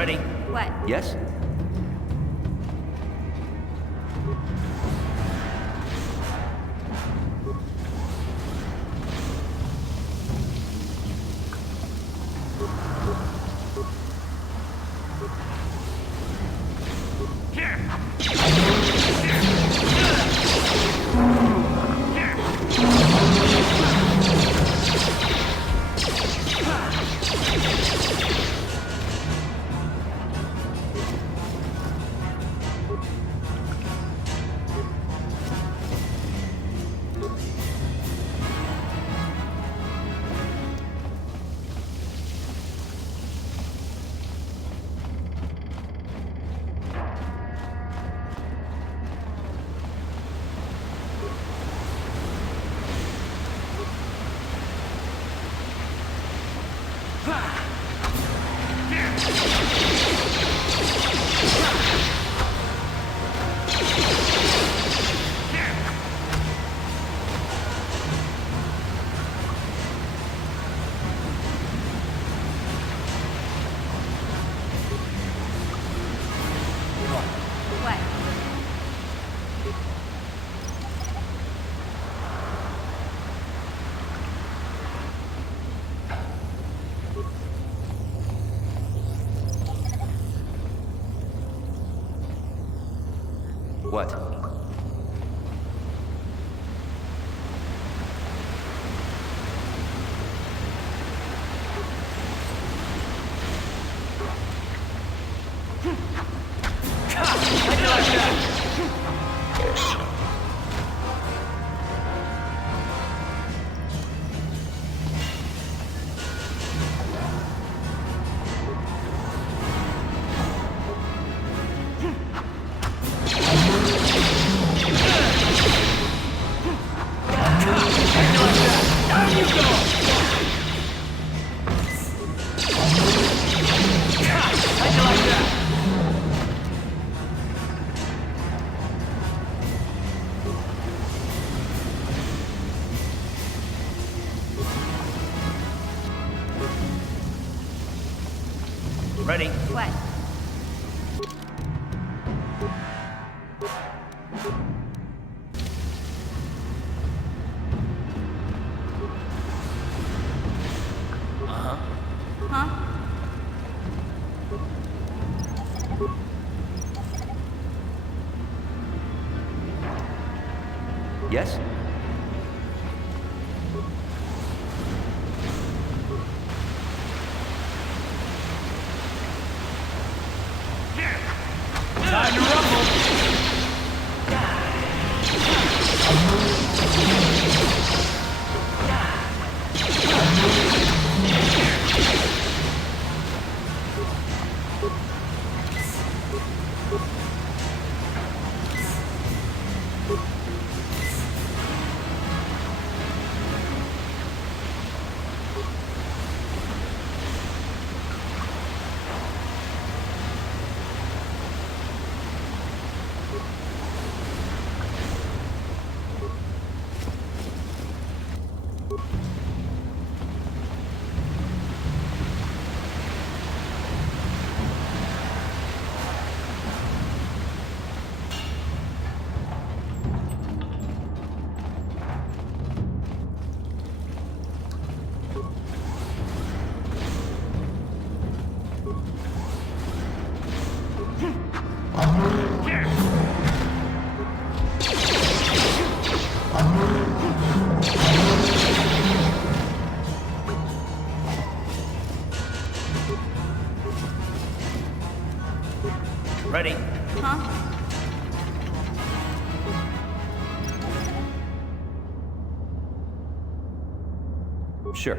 Ready? What? Yes? What? What? Ready? What? Huh? Yes? Time to rumble! Ready? Huh? Sure.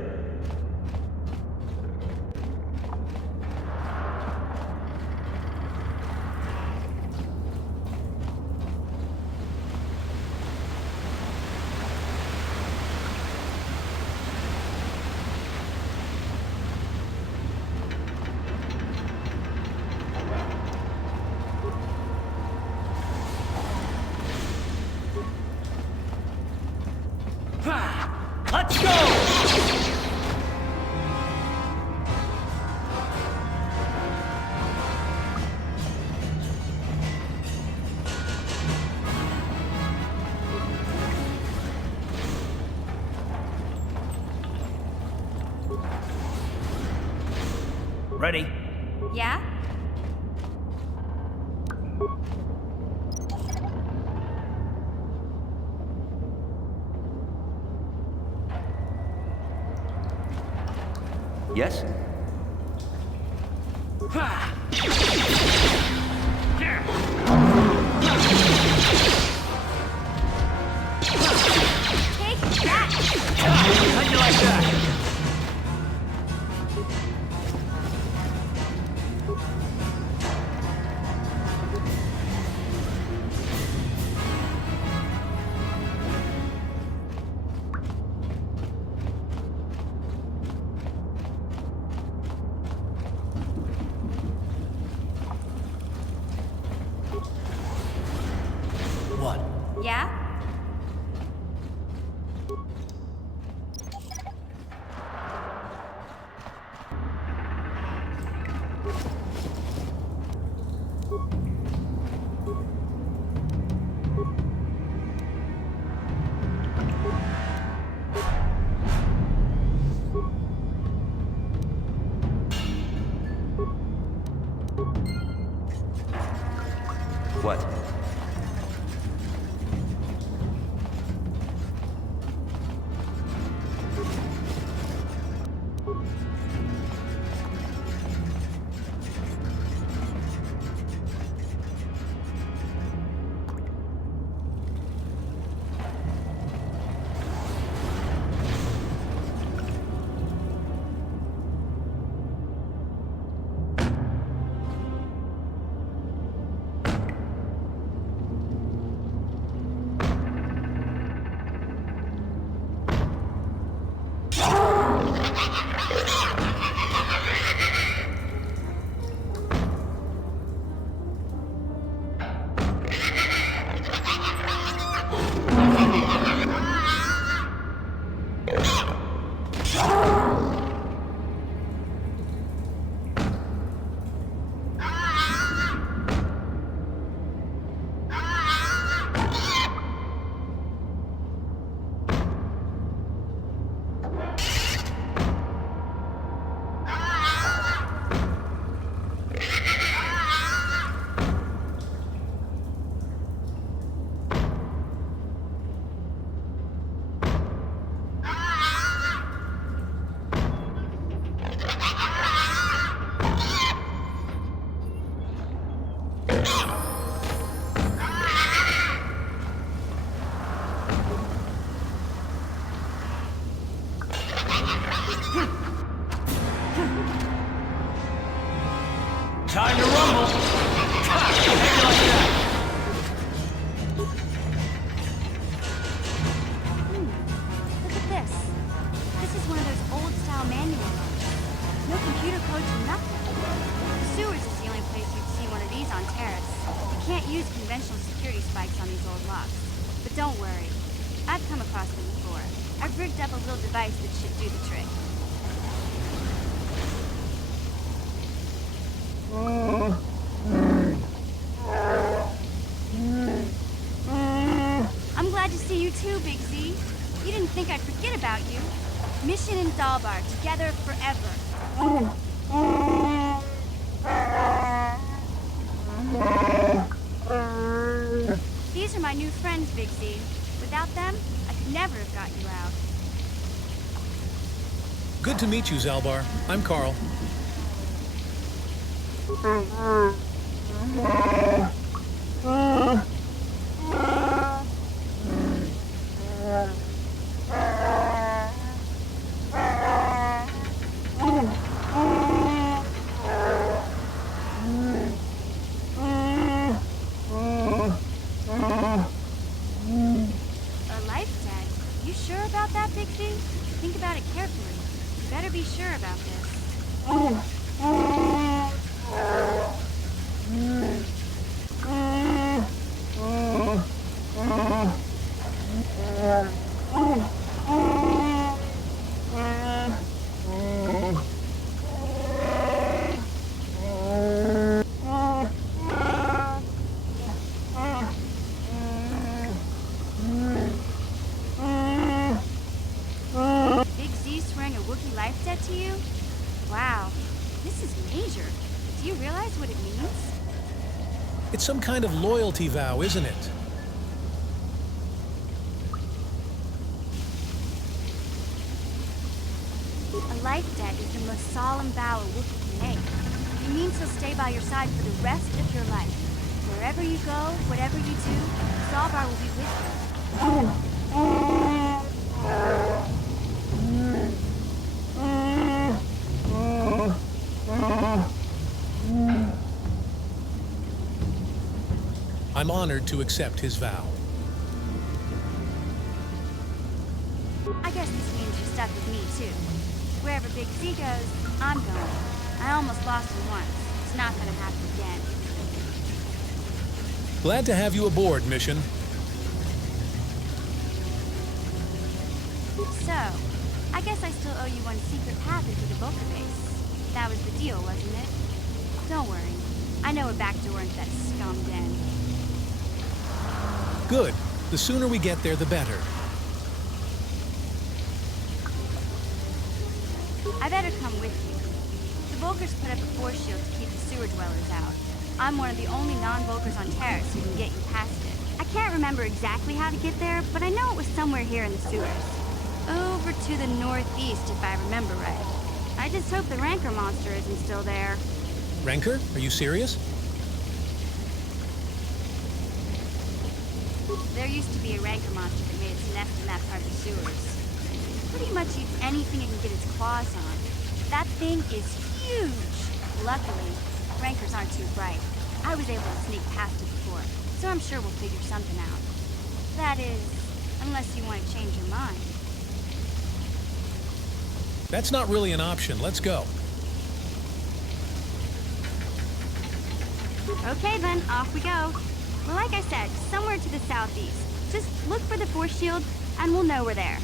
Let's go! Ready? Yeah? Yes? Take that! How'd you like that? What? Yeah? What? Time to rumble! How'd you like that? Look at this. This is one of those old-style manual locks. No computer codes or nothing. The sewers is the only place you'd see one of these on Taris. You can't use conventional security spikes on these old locks. But don't worry. I've come across them before. I've rigged up a little device that should do the trick. I'm glad to see you too, Big Z. You didn't think I'd forget about you. Mission and Dalbar, together forever. These are my new friends, Big Z. Without them, I could never have got you out. Good to meet you, Zalbar. I'm Carl. A life debt? You sure about that, Big Z? Think about it carefully. You better be sure about this. Big Z swearing a Wookiee life debt to you? Wow. This is major. Do you realize what it means? It's some kind of loyalty vow, isn't it? A life debt is the most solemn vow a Wookiee can make. It means he'll stay by your side for the rest of your life. Wherever you go, whatever you do, Zalbar will be with you. I'm honored to accept his vow. I guess this means you're stuck with me, too. Wherever Big Z goes, I'm going. I almost lost him once. It's not gonna happen again. Glad to have you aboard, Mission. So, I guess I still owe you one secret path into the Vulcan base. That was the deal, wasn't it? Don't worry. I know a back door into that scum den. Good. The sooner we get there, the better. I better come with you. The Vulkars put up a force shield to keep the sewer dwellers out. I'm one of the only non-Vulkars on Taris who can get you past it. I can't remember exactly how to get there, but I know it was somewhere here in the sewers. Over to the northeast, if I remember right. I just hope the Rancor monster isn't still there. Rancor? Are you serious? There used to be a Rancor monster that made its nest in that part of the sewers. Pretty much eats anything it can get its claws on. That thing is huge! Luckily, Rancors aren't too bright. I was able to sneak past it before, so I'm sure we'll figure something out. That is, unless you want to change your mind. That's not really an option. Let's go. Okay then, off we go. Well, like I said, somewhere to the southeast. Just look for the force shield, and we'll know we're there.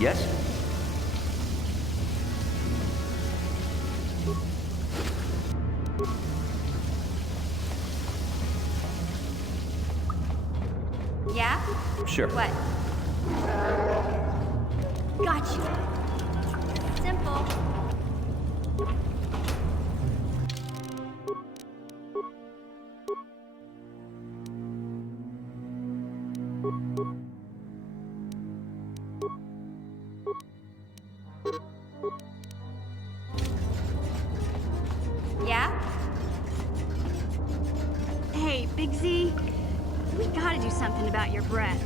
Yes? Yeah? Sure. What? Got you. Simple. Yeah? Hey, Big Z, we gotta do something about your breath.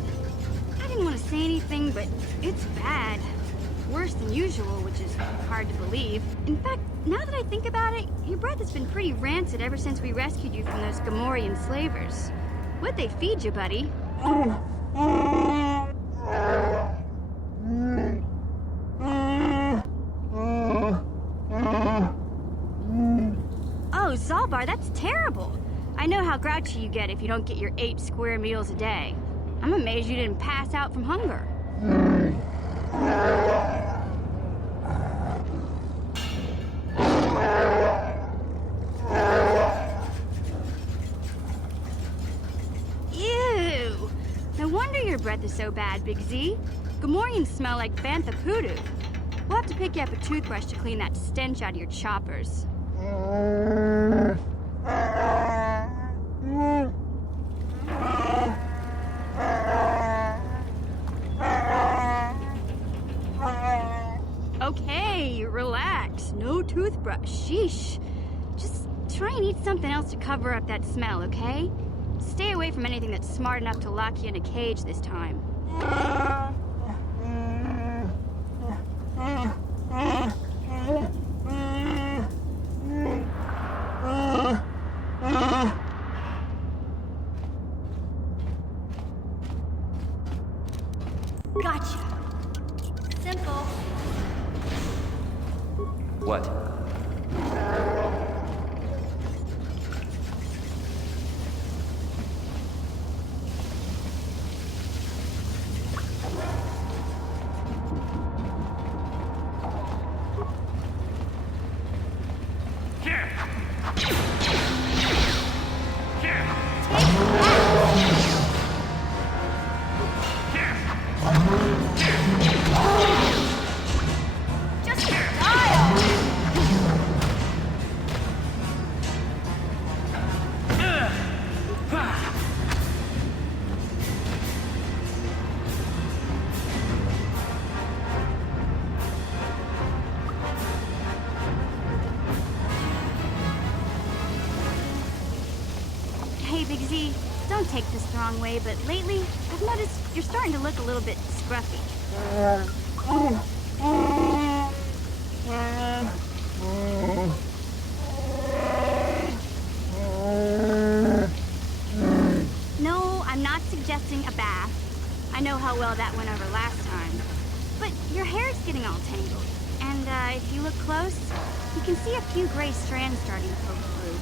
I didn't want to say anything, but it's bad. Worse than usual, which is hard to believe. In fact, now that I think about it, your breath has been pretty rancid ever since we rescued you from those Gamorrean slavers. What'd they feed you, buddy? Oh, Zalbar, that's terrible. I know how grouchy you get if you don't get your 8 square meals a day. I'm amazed you didn't pass out from hunger. Ew! No wonder your breath is so bad, Big Z. Gamorreans smell like bantha poodoo. We'll have to pick you up a toothbrush to clean that stench out of your choppers. Okay, relax. No toothbrush. Sheesh. Just try and eat something else to cover up that smell, okay? Stay away from anything that's smart enough to lock you in a cage this time. Gotcha. Simple. What? Big Z, don't take this the wrong way, but lately, I've noticed you're starting to look a little bit scruffy. No, I'm not suggesting a bath. I know how well that went over last time. But your hair's getting all tangled. And if you look close, you can see a few gray strands starting to poke through.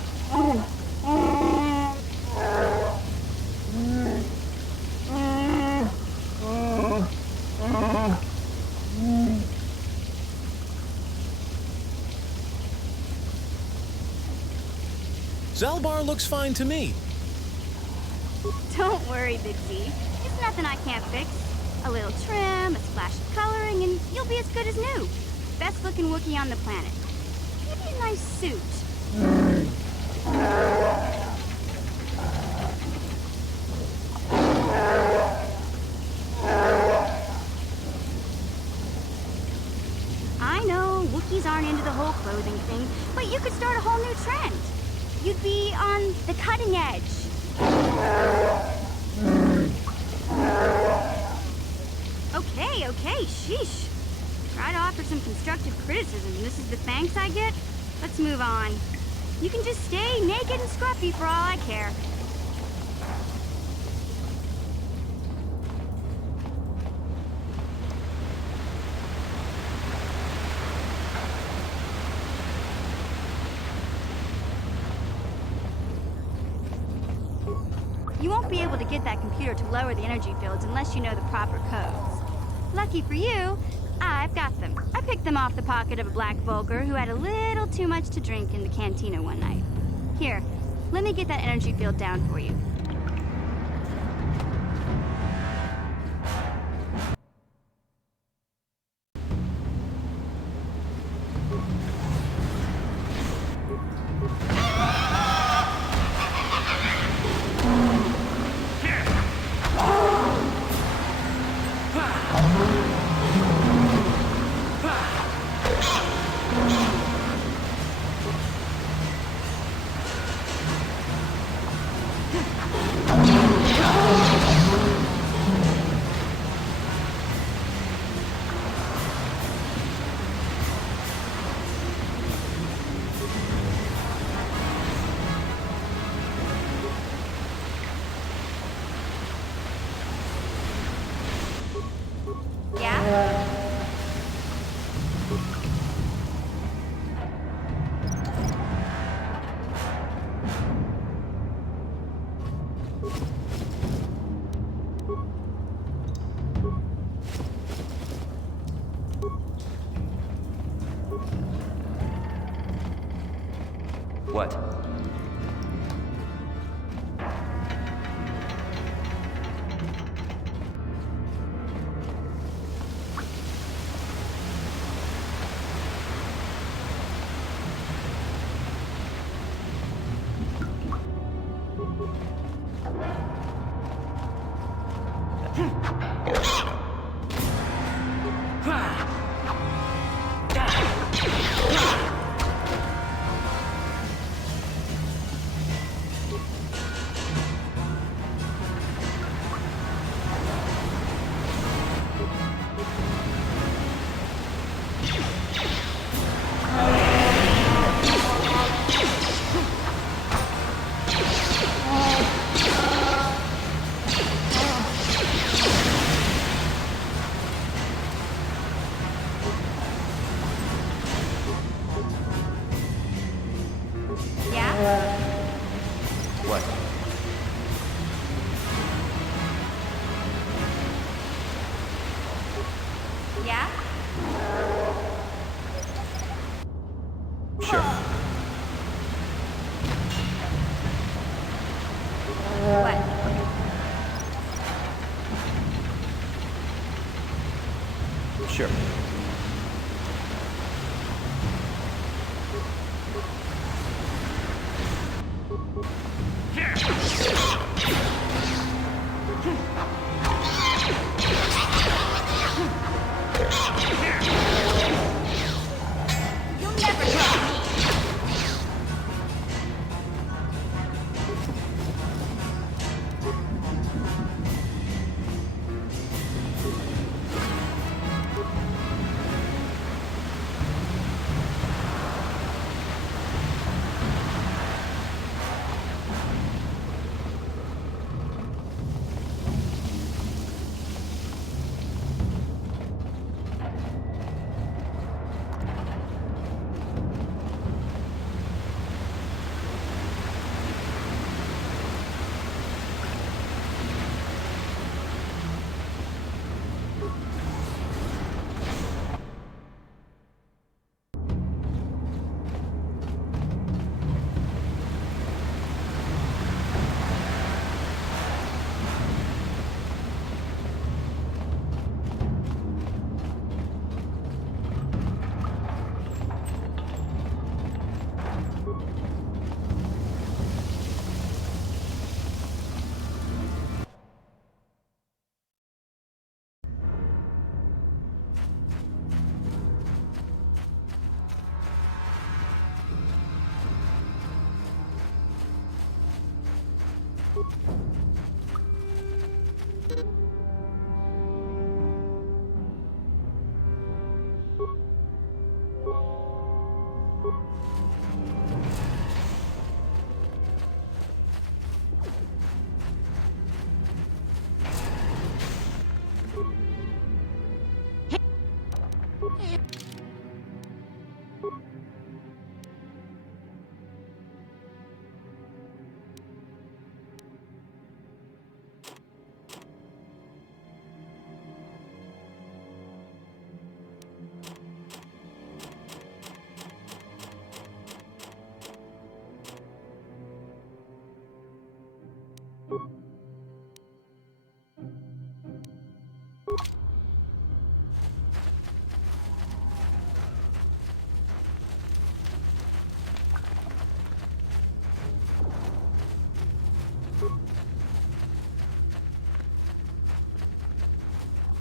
Zalbar looks fine to me. Don't worry, Big Z. It's nothing I can't fix. A little trim, a splash of coloring, and you'll be as good as new. Best looking Wookiee on the planet. Maybe a nice suit. I know, Wookiees aren't into the whole clothing thing, but you could start a whole new trend. You'd be on the cutting edge. Okay, sheesh. Try to offer some constructive criticism, and this is the thanks I get? Let's move on. You can just stay naked and scruffy for all I care. You won't be able to get that computer to lower the energy fields unless you know the proper codes. Lucky for you, I've got them. I picked them off the pocket of a black Vulgar who had a little too much to drink in the cantina one night. Here, let me get that energy field down for you. What? What? Yeah? Sure. What? Sure. You'll never touch me.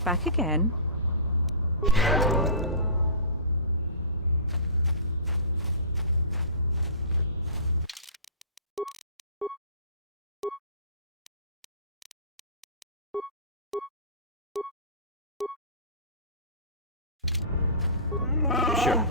Back again. Sure.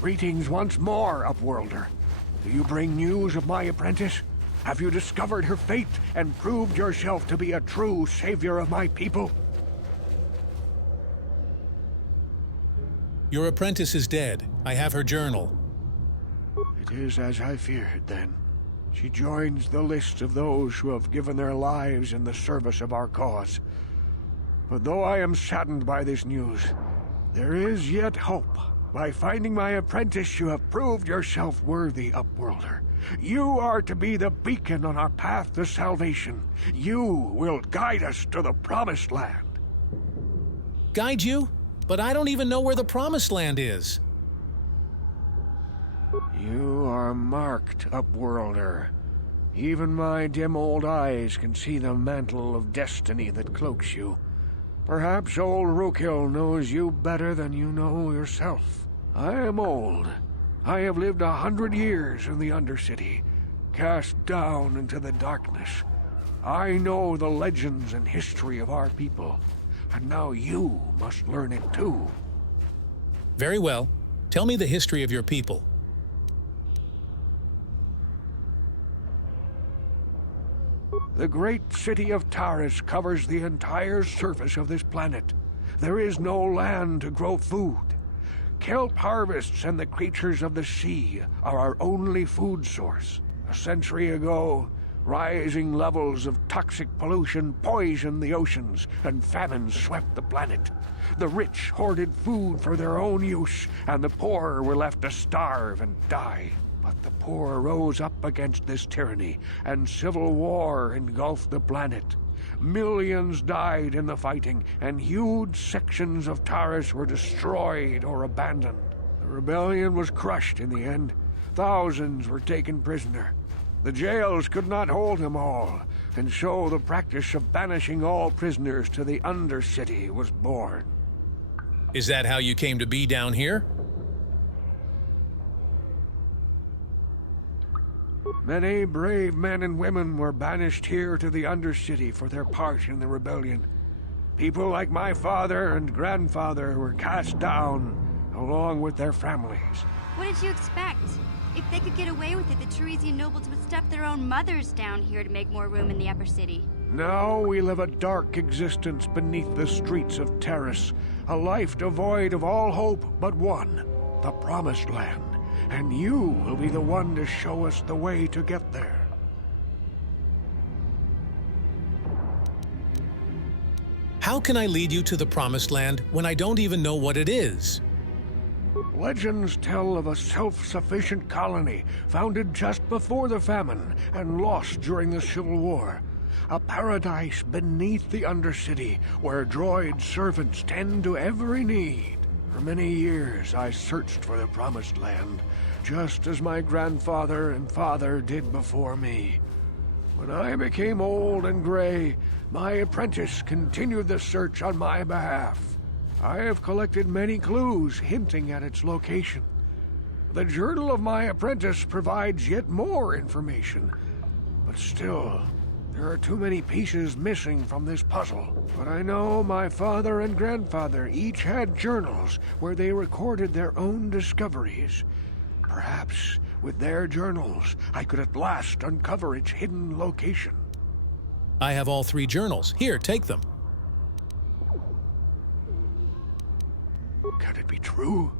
Greetings once more, Upworlder. Do you bring news of my apprentice? Have you discovered her fate and proved yourself to be a true savior of my people? Your apprentice is dead. I have her journal. It is as I feared, then. She joins the list of those who have given their lives in the service of our cause. But though I am saddened by this news, there is yet hope. By finding my apprentice, you have proved yourself worthy, Upworlder. You are to be the beacon on our path to salvation. You will guide us to the Promised Land. Guide you? But I don't even know where the Promised Land is. You are marked, Upworlder. Even my dim old eyes can see the mantle of destiny that cloaks you. Perhaps old Rookhill knows you better than you know yourself. I am old. I have lived 100 years in the Undercity, cast down into the darkness. I know the legends and history of our people, and now you must learn it too. Very well. Tell me the history of your people. The great city of Taris covers the entire surface of this planet. There is no land to grow food. Kelp harvests and the creatures of the sea are our only food source. A century ago, rising levels of toxic pollution poisoned the oceans, and famine swept the planet. The rich hoarded food for their own use, and the poor were left to starve and die. But the poor rose up against this tyranny, and civil war engulfed the planet. Millions died in the fighting, and huge sections of Taris were destroyed or abandoned. The rebellion was crushed in the end. Thousands were taken prisoner. The jails could not hold them all, and so the practice of banishing all prisoners to the Undercity was born. Is that how you came to be down here? Many brave men and women were banished here to the Undercity for their part in the rebellion. People like my father and grandfather were cast down, along with their families. What did you expect? If they could get away with it, the Tarisian nobles would stuff their own mothers down here to make more room in the upper city. Now we live a dark existence beneath the streets of Taris, a life devoid of all hope but one, the Promised Land. And you will be the one to show us the way to get there. How can I lead you to the Promised Land when I don't even know what it is? Legends tell of a self-sufficient colony founded just before the famine and lost during the Civil War. A paradise beneath the Undercity where droid servants tend to every need. For many years I searched for the Promised Land, just as my grandfather and father did before me. When I became old and gray, my apprentice continued the search on my behalf. I have collected many clues hinting at its location. The journal of my apprentice provides yet more information, but still, there are too many pieces missing from this puzzle. But I know my father and grandfather each had journals where they recorded their own discoveries. Perhaps, with their journals, I could at last uncover its hidden location. I have all 3 journals. Here, take them. Can it be true?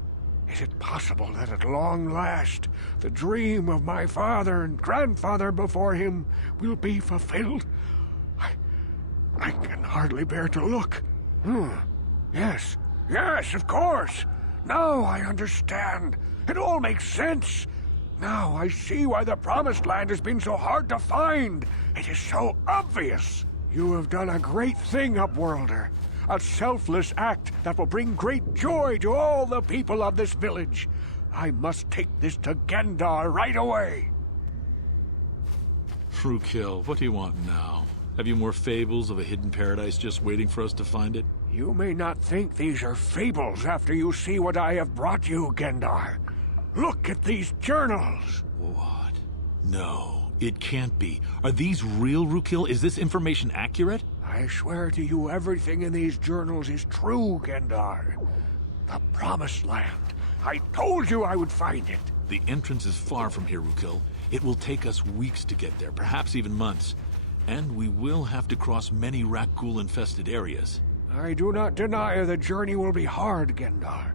Is it possible that at long last, the dream of my father and grandfather before him will be fulfilled? I can hardly bear to look. Yes, of course. Now I understand. It all makes sense. Now I see why the Promised Land has been so hard to find. It is so obvious. You have done a great thing, Upworlder. A selfless act that will bring great joy to all the people of this village. I must take this to Gendar right away. Rookil, what do you want now? Have you more fables of a hidden paradise just waiting for us to find it? You may not think these are fables after you see what I have brought you, Gendar. Look at these journals. What? No, it can't be. Are these real, Rookil? Is this information accurate? I swear to you everything in these journals is true, Gendar. The Promised Land. I told you I would find it. The entrance is far from here, Rookil. It will take us weeks to get there, perhaps even months. And we will have to cross many Rakghoul-infested areas. I do not deny the journey will be hard, Gendar.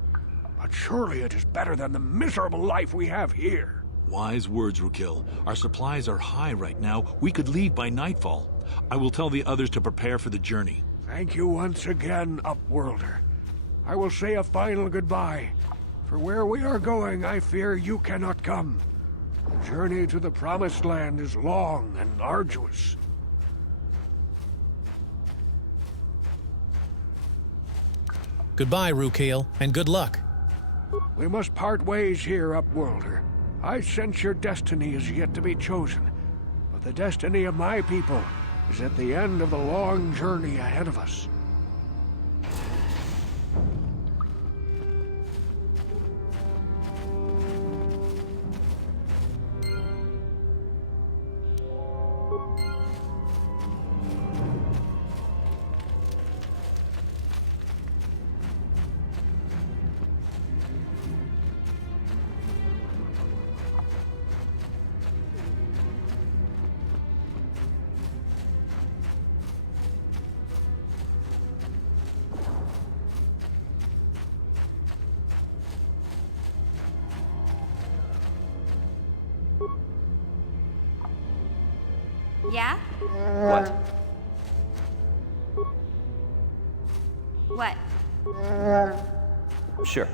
But surely it is better than the miserable life we have here. Wise words, Rookil. Our supplies are high right now. We could leave by nightfall. I will tell the others to prepare for the journey. Thank you once again, Upworlder. I will say a final goodbye. For where we are going, I fear you cannot come. The journey to the Promised Land is long and arduous. Goodbye, Rookil, and good luck. We must part ways here, Upworlder. I sense your destiny is yet to be chosen, but the destiny of my people is at the end of the long journey ahead of us. Yeah? What? What? Sure.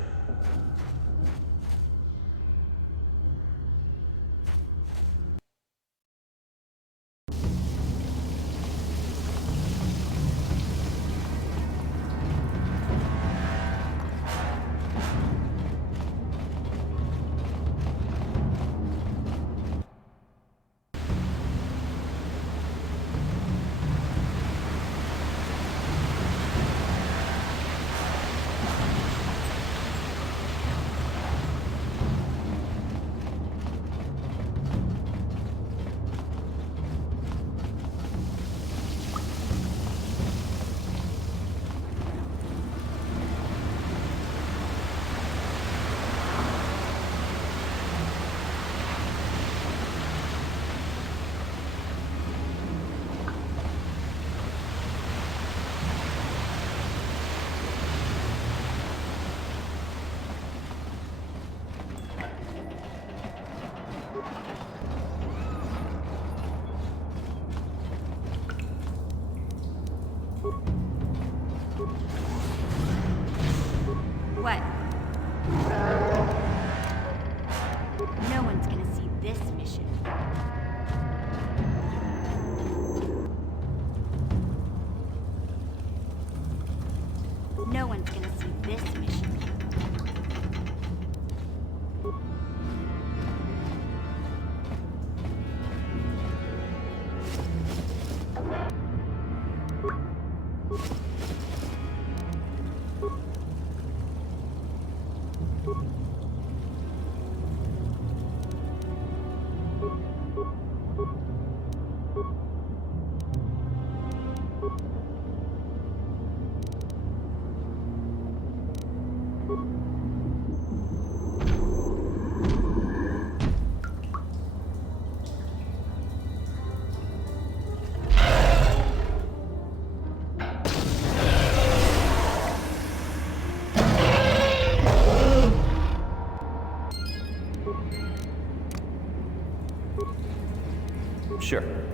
No one's gonna see this mission. Sure.